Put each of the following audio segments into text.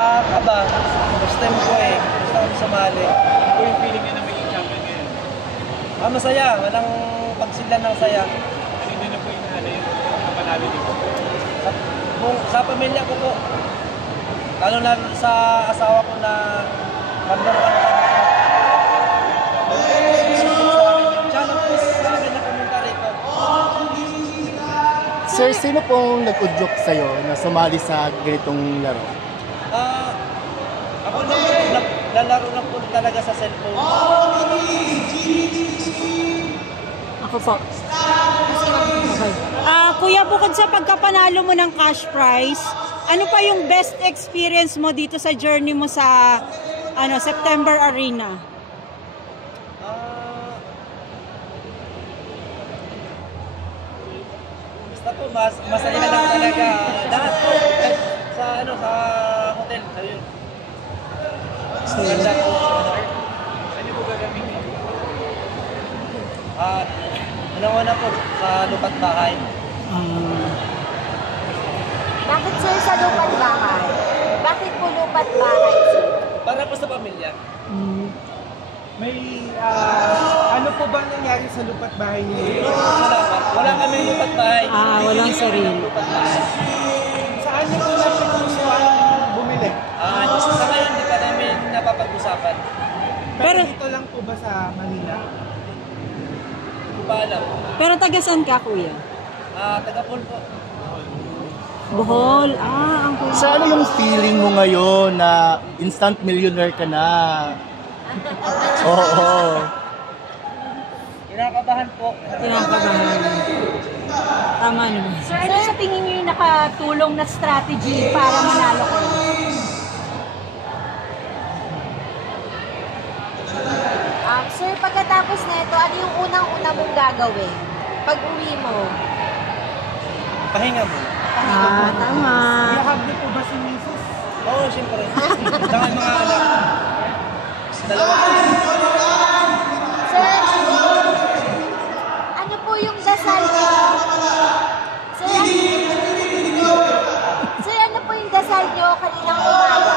Aba, first time ko eh. Gusto kong sumali. Ano po yung feeling niya na maging champion ngayon? Masaya. Walang pagsilan ng saya. Kanino na po yung yung panalo niyo? Sa pamilya ko po. Lalo na sa asawa ko na number one fan ko. Challenge sa akin na komentary ko. Sir, sino pong nag-udyok sa'yo na sumali sa ganitong laro? Ako lalaro lang po talaga sa cellphone. Ako po. Okay. Kuya, bukod sa pagkapanalo mo ng cash prize, ano pa yung best experience mo dito sa journey mo sa September Arena? Basta po, masaya lang talaga. Lahat po, sa hotel, ayun. Ganda po. Ano po gagamitin? Una po, sa lupat bahay. Bakit sir sa lupat bahay? Bakit po lupat bahay sir? Para po sa pamilya. May ano po bang nangyari sa lupat bahay niyo? Wala kami lupat bahay. Walang sarili. Lupat bahay. Saan niyo po napag-usapan bumili? Sa ngayon, hindi pa namin napapag-usapan. Pero dito lang po ba sa Manila? Hindi ko pa alam. Pero taga saan ka, kuya? Taga-Pol po. Bohol. Ang kuya. Sa ano yung feeling mo ngayon na instant millionaire ka na? Oo. Kinakabahan po. Kinakabahan. Tama naman. Sir, ano sa tingin niyo yung nakatulong na strategy para manalo ko? Sir, pagkatapos na ito, ano yung unang-una mong gagawin? Pag-uwi mo? Pahinga mo. Tama. Yakag niyo po ba si Mrs.? Oo, siyempre. Saka mga anak. Dalawa. Sir, ano po yung dasal niyo? Sir, ano po yung dasal niyo kaninang umaga?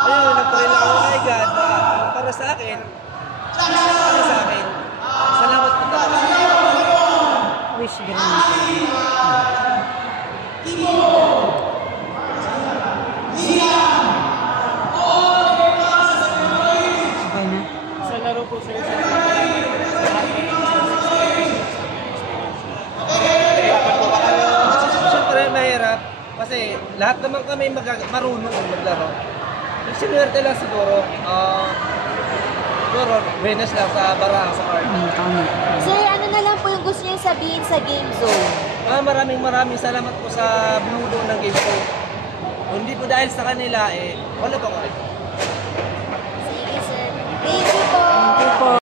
Ayun, nag-pray lang ako kay God na para sa akin. Salamat po talaga. Wish granted. Okay na? Sa laro po sir, Siyempre, mahirap. Kasi lahat naman kami marunong maglaro. Sinuwerte lang siguro. Siguro, Venus lang sa baraha sa card. Tama. Sir, ano na lang po yung gusto niyo sabihin sa game zone? Maraming salamat po sa binubuo ng game ko. Kung hindi po dahil sa kanila, wala pa ko rin.